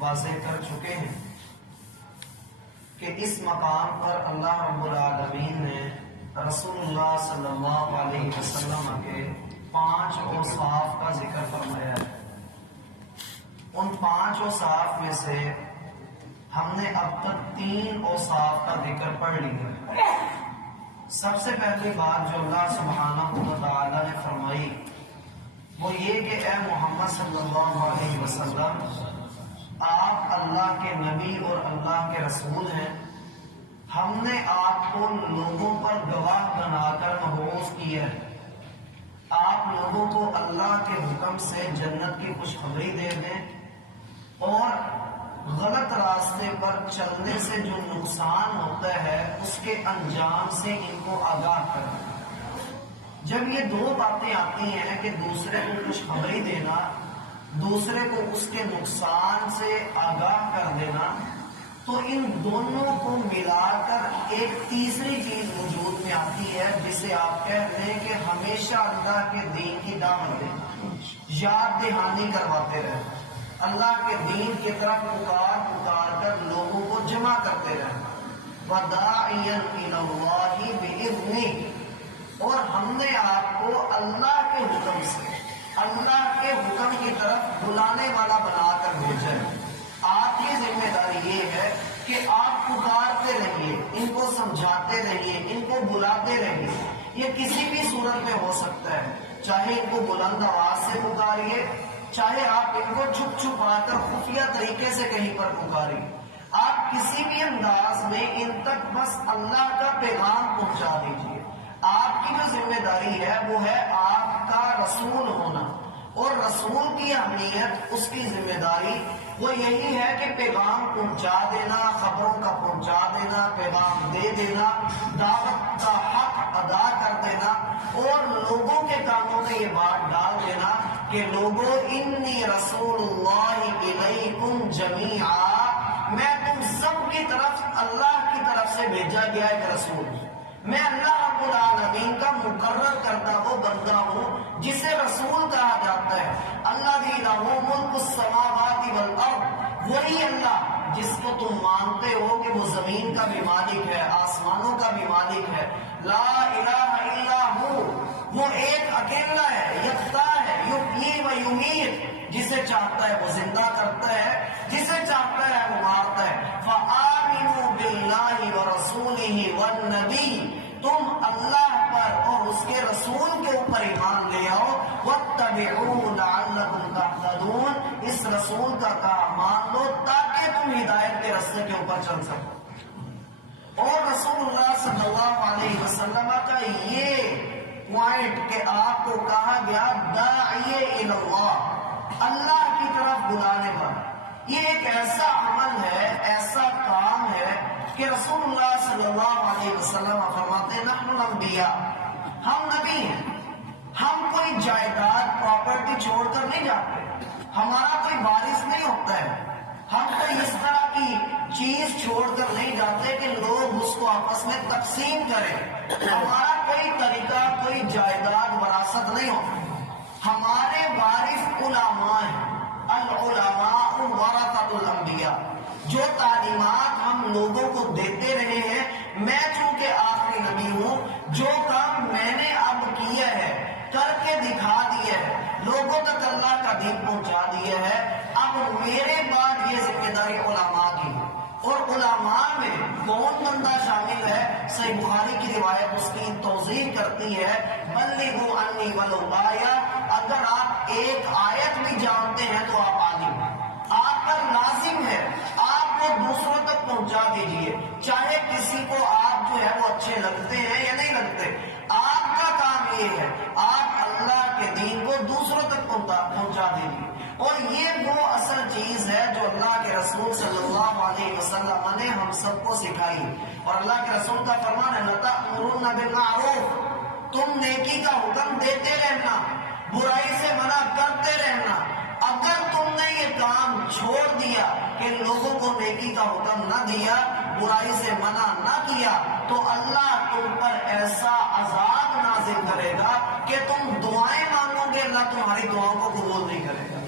واضح کر چکے ہیں کہ اس مقام پر اللہ رب العالمین نے رسول اللہ صلی اللہ علیہ وسلم کے 5 اوصاف کا ذکر فرمایا ہے۔ ان 5 اوصاف میں سے ہم نے اب تک 3 اوصاف کا ذکر پڑھ لیا ہے۔ سب سے پہلی بات جو اللہ سبحانہ و تعالی نے فرمائی وہ یہ کہ اے محمد صلی اللہ علیہ وسلم آپ اللہ کے نبی اور اللہ کے رسول ہیں، ہم نے آپ کو لوگوں پر گواہ بنا کر مبعوث کیا ہے، آپ لوگوں کو اللہ کے حکم سے جنت کی خوشخبری دے دیں اور غلط راستے پر چلنے سے جو نقصان ہوتا ہے اس کے انجام سے ان کو آگاہ کریں۔ جب یہ 2 باتیں آتی ہیں کہ دوسرے کو خوشخبری دینا، دوسرے کو اس کے نقصان سے آگاہ کر دینا، تو ان دونوں کو ملا کر ایک تیسری چیز وجود میں آتی ہے جسے آپ کہتے ہیں کہ ہمیشہ اللہ کے دین کی دعوت دینا، یاد دہانی کرواتے رہے، اللہ کے دین کی طرف پکار کر لوگوں کو جمع کرتے رہنا۔ وَدَاعِيًا إِلَى اللَّهِ بِإِذْنِهِ، اور ہم نے آپ کو اللہ کے حکم سے، اللہ کے حکم کی طرف بلانے والا بنا کر بھیجا ہے۔ آپ کی ذمہ داری یہ ہے کہ آپ پکارتے رہیے، ان کو سمجھاتے رہیے، ان کو بلاتے رہیے۔ یہ کسی بھی صورت میں ہو سکتا ہے، چاہے ان کو بلند آواز سے پکاریے، چاہے آپ ان کو چھپ چھپا کر خفیہ طریقے سے کہیں پر پکاریے، آپ کسی بھی انداز میں ان تک بس اللہ کا پیغام پہنچا دیجیے۔ آپ کی جو ذمہ داری ہے وہ ہے آپ کا رسول ہونا، اور رسول کی اہمیت، اس کی ذمہ داری وہ یہی ہے کہ پیغام پہنچا دینا، خبروں کا پہنچا دینا، پیغام دے دینا، دعوت کا حق ادا کر دینا، اور لوگوں کے کانوں میں یہ بات ڈال دینا کہ لوگوں انی رسول اللہ الیکم جمیعا، میں تم سب کی طرف اللہ کی طرف سے بھیجا گیا ایک رسول ہوں، میں اللہ رب العالمین کا مقرر کرتا وہ بندہ ہوں جسے رسول کہا جاتا ہے۔ الذی لہ ملک السماوات والارض، وہی اللہ جس کو تم مانتے ہو کہ وہ زمین کا بھی مالک ہے، آسمانوں کا بھی مالک ہے۔ لا الہ الا ہو، وہ ایک اکیلا ہے، یکتا ہے، یحیی و یمیت، جسے چاہتا ہے وہ زندہ کرتا ہے، جسے چاہتا ہے وہ مارتا ہے۔ فآمنوا باللہ ورسولہ والنبی، تم اللہ پر اور اس کے رسول کے اوپر ایمان لے آؤ۔ واتبعوہ لعلکم تہتدون، اس رسول کا کام مان لو تاکہ تم ہدایت کے راستے کے اوپر چل سکو۔ اور رسول اللہ صلی اللہ علیہ وسلم کا یہ پوائنٹ کہ آپ کو کہا گیا داعی الی اللہ، اللہ کی طرف بلانے والا، یہ ایک ایسا عمل ہے، ایسا کام ہے کہ رسول اللہ صلی اللہ علیہ وسلم فرماتے ہیں نحن الانبیاء، ہم نبی ہیں، ہم کوئی جائیداد پراپرٹی چھوڑ کر نہیں جاتے، ہمارا کوئی وارث نہیں ہوتا ہے، ہم کوئی اس طرح کی چیز چھوڑ کر نہیں جاتے کہ لوگ اس کو آپس میں تقسیم کریں، ہمارا کوئی طریقہ، کوئی جائیداد وراثت نہیں ہوتا، ہمارے وارث علماء ہیں، العلماء ورثۃ الانبیاء، جو تعلیمات ہم لوگوں کو دیتے رہے ہیں، میں چونکہ آخری نبی ہوں، جو کام میں نے اب کیا ہے، کر کے دکھا دیا ہے، لوگوں تک اللہ کا دین پہنچا دیا ہے، اب میرے بعد یہ ذمہ داری علماء کی ہے۔ اور علماء میں کون بندہ شامل ہے؟ صحیح بخاری کی روایت اس کی توضیح کرتی ہے بلغوا عنی ولو آیہ، اگر آپ ایک آیت بھی جانتے ہیں تو آپ عالم ہیں، آپ پر لازم ہے آپ کو دوسروں تک پہنچا دیجئے، چاہے کسی کو آپ جو ہے وہ اچھے لگتے ہیں یا نہیں لگتے، آپ کا کام یہ ہے آپ اللہ کے دین کو دوسروں تک پہنچا دیجئے۔ اور یہ وہ اصل چیز ہے جو اللہ کے رسول صلی اللہ علیہ وسلم نے ہم سب کو سکھائی، اور اللہ کے رسول کا فرمان ہے لَتَأْمُرُنَّ بِالْمَعْرُوفِ، تم نیکی کا حکم دیتے رہنا، برائی سے منع کرتے رہنا۔ اگر تم نے یہ کام چھوڑ دیا کہ لوگوں کو نیکی کا حکم نہ دیا، برائی سے منع نہ کیا، تو اللہ تم پر ایسا عذاب نازل کرے گا کہ تم دعائیں مانگو گے، اللہ تمہاری دعاؤں کو قبول نہیں کرے گا۔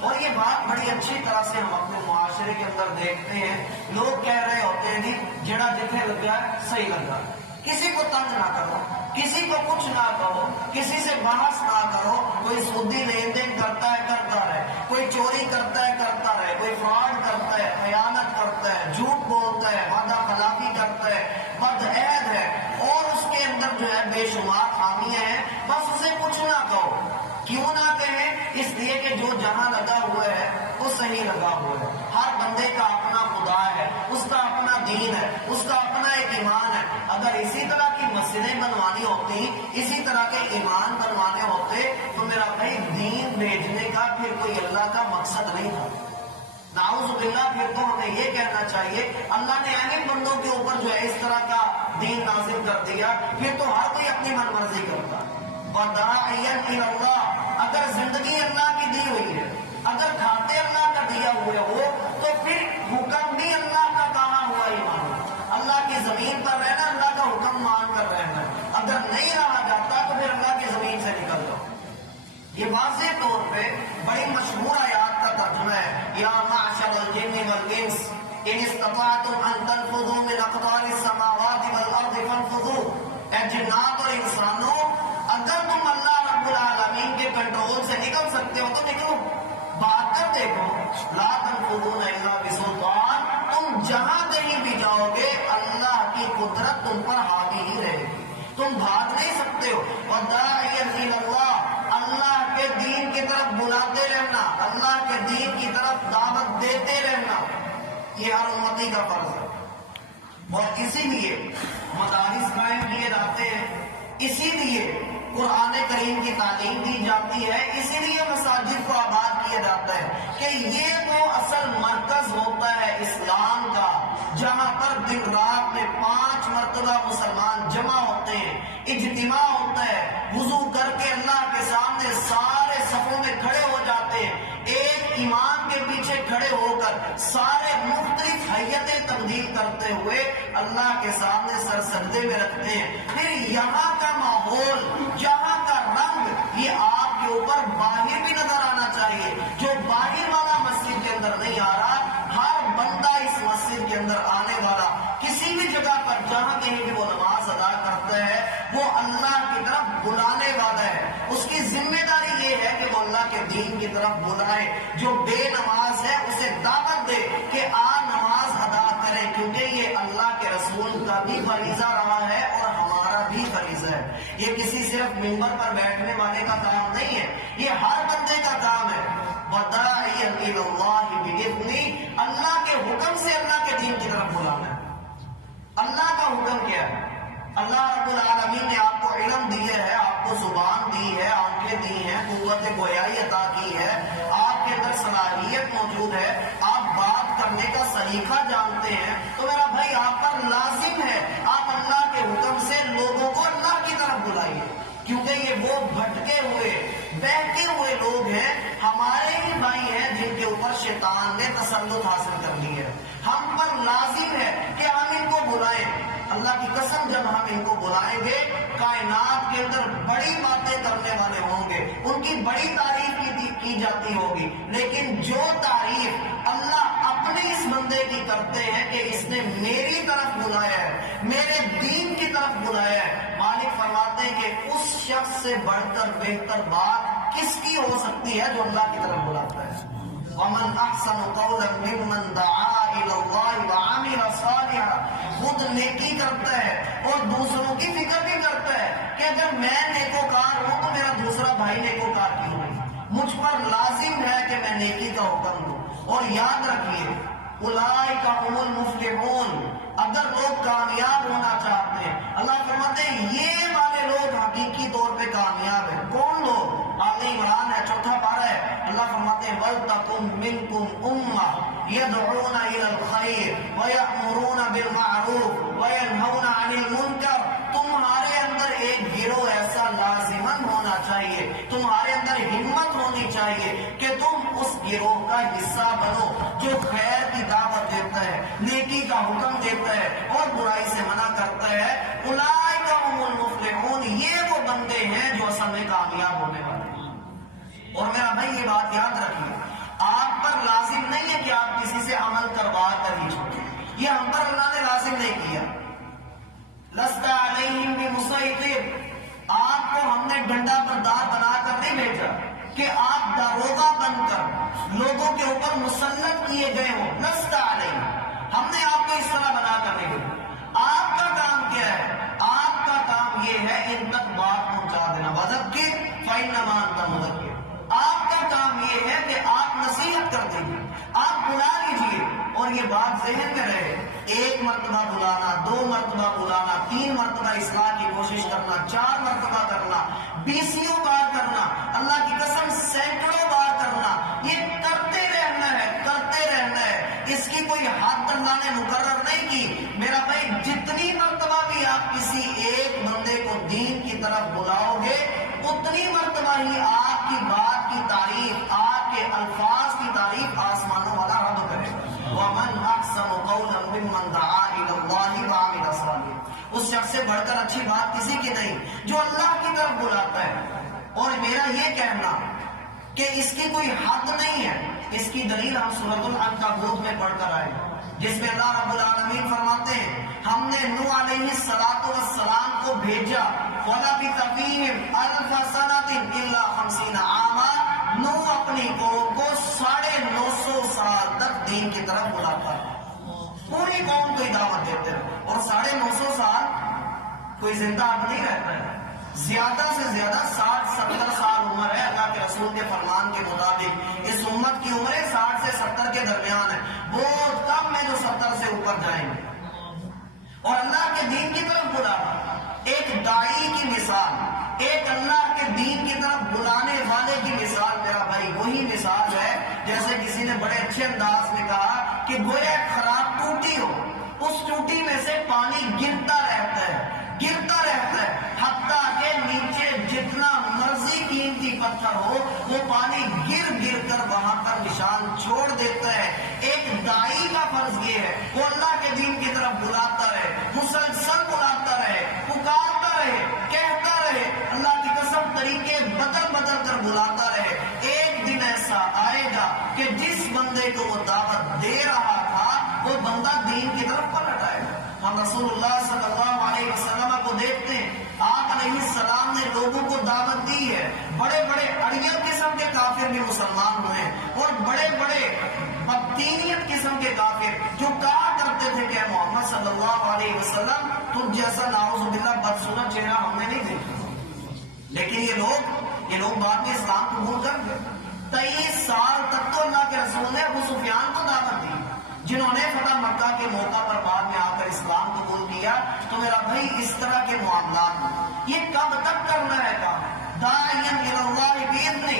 اور یہ بات بڑی اچھی طرح سے ہم اپنے معاشرے کے اندر دیکھتے ہیں لوگ کہہ رہے ہوتے ہیں جی جڑا جتنے لگا ہے صحیح لگا. کسی کو تنگ نہ کرو, کسی کو کچھ نہ کہو, کسی سے بحث نہ کرو. کوئی سودی لین دین کرتا ہے کرتا رہے, کوئی چوری کرتا ہے کرتا رہے, کوئی فراڈ کرتا ہے, خیانت کرتا ہے, جھوٹ بولتا ہے, وعدہ خلافی کرتا ہے, بدعہد ہے اور اس کے اندر جو ہے بے شمار خامیاں ہیں, بس اسے کچھ نہ کہو. کیوں نہ کہیں؟ اس لیے کہ جو جہاں لگا ہوا ہے وہ صحیح لگا ہوا ہے. ہر بندے کا اپنا خدا ہے, اس کا اپنا دین ہے, اس کا اپنا ایک ایمان ہے. اگر اسی طرح کی مسجدیں بنوانی ہوتی, اسی طرح کے ایمان بنوانے ہوتے تو میرا بھائی دین بھیجنے کا پھر کوئی اللہ کا مقصد نہیں تھا. نعوذ باللہ. پھر تو ہمیں یہ کہنا چاہیے اللہ نے اہم بندوں کے اوپر جو ہے اس طرح کا دین نازل کر دیا, پھر تو ہر کوئی اپنی من مرضی کرتا. وَدَاعِيًا إِلَى اللَّهِ, اگر زندگی اللہ کی دی ہوئی ہے, اگر کھاتے اللہ کا دیا ہوا ہو, تو پھر حکم بھی اللہ کا کہا ہوا ایمان. اللہ کی زمین پر رہنا, اللہ کا حکم مان کر رہنا. اگر نہیں رہا جاتا تو پھر اللہ کی زمین سے نکل جاؤ. یہ واضح طور پہ بڑی مشہور آیات کا ترجمہ ہے, یا معشر الجن والانس ان استطعتم ان تنفذوا من اقطار السماوات والارض فانفذوا. اے جنات اور انسانوں, اگر تم اللہ رب العالمین کے کنٹرول سے نکل سکتے ہو تو نکلو. بات کر دیکھو, لا تنفذون الا بسلطان, تم جہاں کہیں بھی جاؤ گے اللہ کی قدرت تم پر حاوی ہی رہے گی, تم بھاگ نہیں سکتے ہو. وَدَاعِيًا إِلَى اللَّهِ, اللہ کے دین کی طرف بلاتے رہنا, اللہ کے دین کی طرف دعوت دیتے رہنا, یہ ہر امتی کا فرض ہے. اور اسی لیے مدارس قائم کیے جاتے ہیں, اسی لیے قرآن کریم کی تعلیم دی جاتی ہے, اسی لیے مساجد کو آباد کیا جاتا ہے کہ یہ وہ اصل مرکز ہوتا ہے اسلام کا, جہاں پر دن رات میں 5 مرتبہ مسلمان جمع ہوتے ہیں, اجتماع ہوتا ہے, وضو کر کے اللہ کے سامنے سارے صفوں میں کھڑے ہو جاتے ہیں, ایک امام کے پیچھے کھڑے ہو کر سارے مختلف حیتیں تبدیل کرتے ہوئے اللہ کے سامنے سر سجدے میں رکھتے ہیں. پھر یہاں کا ماحول, یہاں کا رنگ, یہ آپ کے اوپر باہر بھی نظر آنا چاہیے. جو باہر والا مسجد کے اندر نہیں آ رہا, ہر بندہ اس مسجد کے اندر آنے والا کسی بھی جگہ پر جہاں کہیں بھی وہ نماز ادا کرتا ہے وہ اللہ کی طرف بلانے والا ہے. اس کی ذمہ داری یہ ہے کہ وہ اللہ کے دین کی طرف بلائے. جو بے نماز ہے اسے دعوت دے کہ آ نماز ادا کرے, کیونکہ یہ اللہ کے رسول کا بھی فریضہ رہا ہے اور ہمارا بھی فریضہ ہے. یہ کسی صرف منبر پر بیٹھنے والے کا کام نہیں ہے, یہ ہر بندے کا کام ہے. وَدَاعِيًا إِلَى اللَّهِ بِإِذْنِهِ, اللہ کے حکم سے اللہ کے دین کی طرف بلانا ہے. اللہ کا حکم کیا ہے؟ اللہ رب العالمین نے آپ کو علم دیا ہے, آپ کو زبان دی ہے, آنکھیں دی ہیں, قوت گویائی عطا کی ہے, آپ کے اندر صلاحیت موجود ہے, آپ بات کرنے کا سلیقہ جانتے ہیں, تو میرا بھائی آپ پر لازم ہے آپ اللہ کے حکم سے لوگوں کو اللہ کی طرف بلائیے, کیونکہ یہ وہ بھٹکے ہوئے بہتے ہوئے لوگ ہیں, ہمارے ہی بھائی ہیں جن کے اوپر شیطان نے تسلط حاصل کر لی ہے. ہم پر لازم ہے کہ ہم ان کو بلائیں. اللہ کی قسم جب ہم ان کو بلائیں گے کائنات کے اندر بڑی باتیں کرنے والے ہوں گے, ان کی بڑی تعریف کی جاتی ہوگی, لیکن جو تعریف اللہ اپنے اس بندے کی کرتے ہیں کہ اس نے میری طرف بلایا ہے, میرے دین کی طرف بلایا ہے, مالک فرماتے ہیں کہ اس شخص سے بڑھ کر بہتر بات کس کی ہو سکتی ہے جو اللہ کی طرف بلاتا ہے. وَمَنْ أَحْسَنُ قَوْلًا مِّمَّنْ دَعَا إِلَى اللَّهِ وَعَمِلَ صَالِحًا, خود نیکی کرتا ہے اور دوسروں کی فکر بھی کرتا ہے کہ اگر میں نیکوکار ہوں تو میرا دوسرا بھائی نیکوکار کیوں نہیں. مجھ پر لازم ہے کہ میں نیکی کا حکم دوں. اور یاد رکھیے اولئک هم المفلحون, اگر لوگ کامیاب ہونا چاہتے ہیں, اللہ فرماتے ہیں یہ والے لوگ حقیقی طور پہ کامیاب ہیں. کون لوگ؟ آل عمران ہے 4 پارہ ہے, اللہ فرماتے ہیں وَلْتَكُن مِّنكُمْ أُمَّةٌ يَدْعُونَ إِلَى الْخَيْرِ وَيَأْمُرُونَ بِالْمَعْرُوفِ وَيَنْهَوْنَ عَنِ الْمُنكَرِ, تمہارے اندر ایک گروہ ایسا لازماً ہونا چاہیے, تمہارے اندر ہمت ہونی چاہیے کہ تم اس گروہ کا حصہ بنو جو خیر کی دعوت دیتا ہے, نیکی کا حکم دیتا ہے اور برائی سے منع کرتا ہے. اولئک هم المفلحون, یہ وہ بندے ہیں جو اصل میں کامیاب ہونے والے ہیں. اور میرا بھائی یہ بات یاد رکھیے, آپ پر لازم نہیں ہے کہ آپ کسی سے عمل کروا کر ہی چھوڑیں. یہ ہم پر اللہ نے لازم نہیں کیا. لست علیہم بمسیطر، آپ کو ہم نے ڈنڈا بردار بنا کر نہیں بھیجا کہ آپ داروغہ بن کر لوگوں کے اوپر مسلط کیے گئے ہو. لست علیہم، ہم نے آپ کو اس طرح بنا کر نہیں بھیجا. آپ کا کام کیا ہے؟ آپ کا کام یہ ہے ان تک بات پہنچا دینا. وذکر فإنما أنت مذکر. آپ کا کام یہ ہے کہ آپ نصیحت کر دیجیے، آپ بلا لیجیے. اور یہ بات ذہن میں رہے، ایک مرتبہ بلانا، 2 مرتبہ بلانا، 3 مرتبہ اصلاح کی کوشش کرنا، 4 مرتبہ کرنا، 20 بار کرنا، اللہ کی قسم سینکڑوں بار کرنا، یہ کرتے رہنا ہے، کرتے رہنا ہے. اس کی کوئی حد اللہ نے مقرر نہیں کی. میرا بھائی جتنی مرتبہ بھی آپ کسی ایک بندے کو دین کی طرف بلاؤ گے، اتنی مرتبہ ہی آپ کی بات کی تعریف، آپ کے الفاظ کی تعریف آسمانوں والا رب کرے گا. وَمَنْ أَحْسَنُ قَوْلًا مِّمَّنْ دَعَا إِلَى اللَّهِ وَعَمِلَ صَالِحًا. اس شخص سے بڑھ کر اچھی بات کسی کی نہیں جو اللہ کی طرف بلاتا ہے. اور میرا یہ کہنا کہ اس کی کوئی حد نہیں ہے، اس کی دلیل ہم سورۃ العنکبوت میں پڑھ کر آئے جس میں اللہ رب العالمین فرماتے ہیں ہم نے نوح علیہ السلام کو بھیجا. وَلَبِثَ فِيهِمْ أَلْفَ سَنَةٍ إِلَّا 50 عَامًا. نوح اپنی قوم کو 950 سال تک دین کی طرف بلاتا ہے، پوری قوم کو دعوت دیتے ہیں. اور 950 سال کوئی زندہ آدمی نہیں رہتا ہے، زیادہ سے زیادہ 60-70 سال عمر ہے. اللہ کے رسول کے فرمان کے مطابق اس امت کی عمریں 60 سے 70 کے درمیان ہے. بہت کم ہے جو 70 سے اوپر جائیں گے. اور اللہ کے دین کی طرف بلانا، ایک داعی کی مثال، ایک اللہ کے دین کی طرف بلانے والے کی مثال میرا بھائی وہی مثال ہے جیسے کسی نے بڑے اچھے انداز میں کہا کہ گویا ایک خراب ٹوٹی ہو، اس ٹوٹی میں سے پانی گرتا رہتا ہے، گرتا رہتا ہے، حتیٰ کہ نیچے جتنا مرضی قیمتی پتھر ہو وہ پانی گر گر کر وہاں پر نشان چھوڑ دیتا ہے. ایک داعی کا فرض یہ ہے وہ اللہ کے دین کی طرف بلاتا رہے، مسلسل بلاتا رہے، پکارتا رہے، کہتا رہے، اللہ کی قسم طریقے بدل بدل کر بلاتا رہے. ایک دن ایسا آئے گا کہ جس بندے کو وہ دعوت دے رہا تھا وہ بندہ دین کی طرف پلٹ آئے گا. ہم رسول اللہ صلی اللہ علیہ وسلم کو دیکھتے ہیں، آپ علیہ السلام نے لوگوں کو دعوت دی ہے. بڑے بڑے اڑیل قسم کے کافر بھی مسلمان ہوئے اور بڑے بڑے بدتینیت قسم کے کافر جو کہا کرتے تھے کہ محمد صلی اللہ علیہ وسلم تم جیسا نعوذ باللہ بدسورت چہرہ ہم نے نہیں دیکھا. لیکن یہ لوگ بعد میں اسلام قبول کر گئے. 23 سال تک تو اللہ کے رسول نے ابو سفیان کو دعوت دی، جنہوں نے فتح مکہ کے موقع پر بعد میں آ کر اسلام قبول کیا. تو میرا بھائی اس طرح کے معاملات یہ کب تک کرنا ہے کام؟ داعیا الی اللہ باذنہ،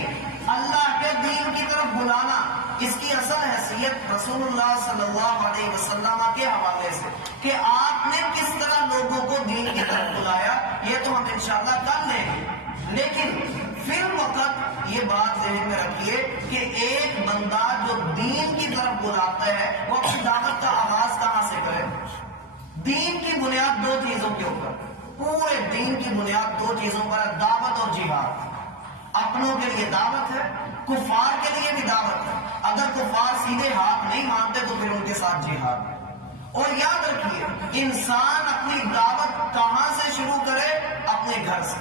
اللہ کے دین کی طرف بلانا. اس کی اصل حیثیت رسول اللہ صلی اللہ علیہ وسلم کے حوالے سے کہ آپ نے کس طرح لوگوں کو دین کی طرف بلایا یہ تو ہم انشاءاللہ کر لیں گے. لیکن فی الوقت یہ بات ذہن میں رکھیے کہ ایک بندہ جو دین کی طرف بلاتا ہے وہ اپنی دعوت کا آغاز کہاں سے کرے؟ دین کی بنیاد 2 چیزوں کے اوپر، پورے دین کی بنیاد 2 چیزوں پر ہے، دعوت اور جہاد. اپنوں کے لیے دعوت ہے، کفار کے لیے بھی دعوت ہے. اگر کفار سیدھے ہاتھ نہیں مانتے تو پھر ان کے ساتھ جہاد. اور یاد رکھیے انسان اپنی دعوت کہاں سے شروع کرے؟ اپنے گھر سے.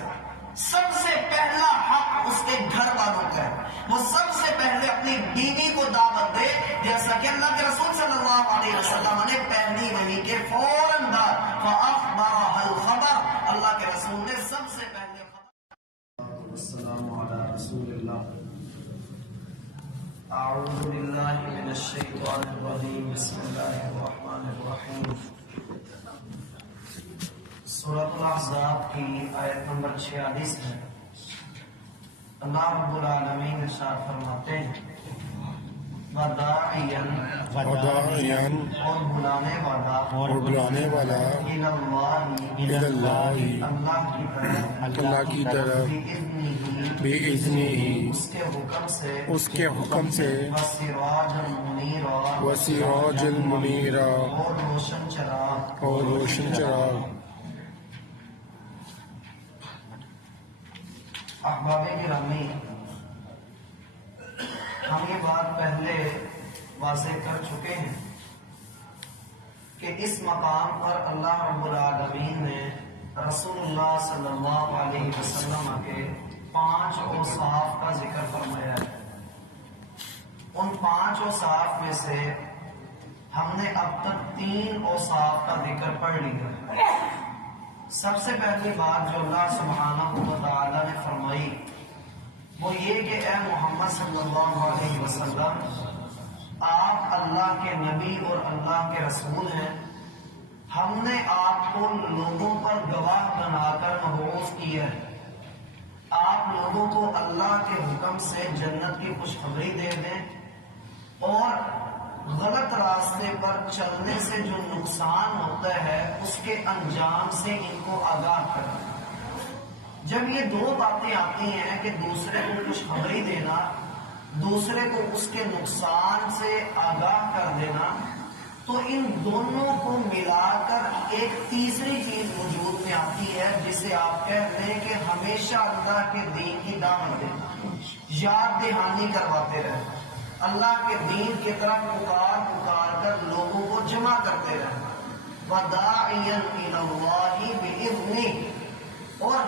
سب سے پہلا حق اس کے گھر والوں کا ہے. وہ سب سے پہلے اپنی بیوی کو دعوت دے، جیسا کہ اللہ کے رسول صلی اللہ علیہ وسلم نے پہلی وحی کے فوراً بعد فَأَخْبَرَهَا الْخَبَرَ، اللہ کے رسول نے سب سے پہلے خبر. السلام علی رسول اللہ. اعوذ باللہ من الشیطان الرجیم، بسم اللہ الرحمن الرحیم. سورۃ الاحزاب کی آیت نمبر 46 ہے. اللہ رب العالمین ارشاد فرماتے ہیں وداعیاً، اور بلانے والا اللہ کی طرف بِإِذْنِهِ، اس کے حکم سے وَسِرَاجًا مُنِيرًا، اور روشن چراغ. احباب گرامی، ہم یہ بات پہلے واضح کر چکے ہیں کہ اس مقام پر اللہ رب العالمین نے رسول اللہ صلی اللہ علیہ وسلم کے 5 اوصاف کا ذکر فرمایا ہے۔ ان 5 اوصاف میں سے ہم نے اب تک 3 اوصاف کا ذکر پڑھ لیا۔ سب سے پہلی بات جو اللہ سبحانہ و تعالی نے فرمائی وہ یہ کہ اے محمد صلی اللہ علیہ وسلم آپ اللہ کے نبی اور اللہ کے رسول ہیں، ہم نے آپ کو لوگوں پر گواہ بنا کر مبعوث کیا ہے، آپ لوگوں کو اللہ کے حکم سے جنت کی خوشخبری دے دیں اور غلط راستے پر چلنے سے جو نقصان ہوتا ہے اس کے انجام سے ان کو آگاہ کریں۔ جب یہ 2 باتیں آتی ہیں کہ دوسرے کو خوشخبری دینا، دوسرے کو اس کے نقصان سے آگاہ کر دینا، تو ان دونوں کو ملا کر ایک تیسری چیز وجود میں آتی ہے جسے آپ کہتے ہیں کہ ہمیشہ اللہ کے دین کی دعوت دینا، یاد دہانی کرواتے رہنا، اللہ کے دین کی طرف پکار کر لوگوں کو جمع کرتے رہنا، وَدَاعِيًا إِلَى اللَّهِ بِإِذْنِهِ، اور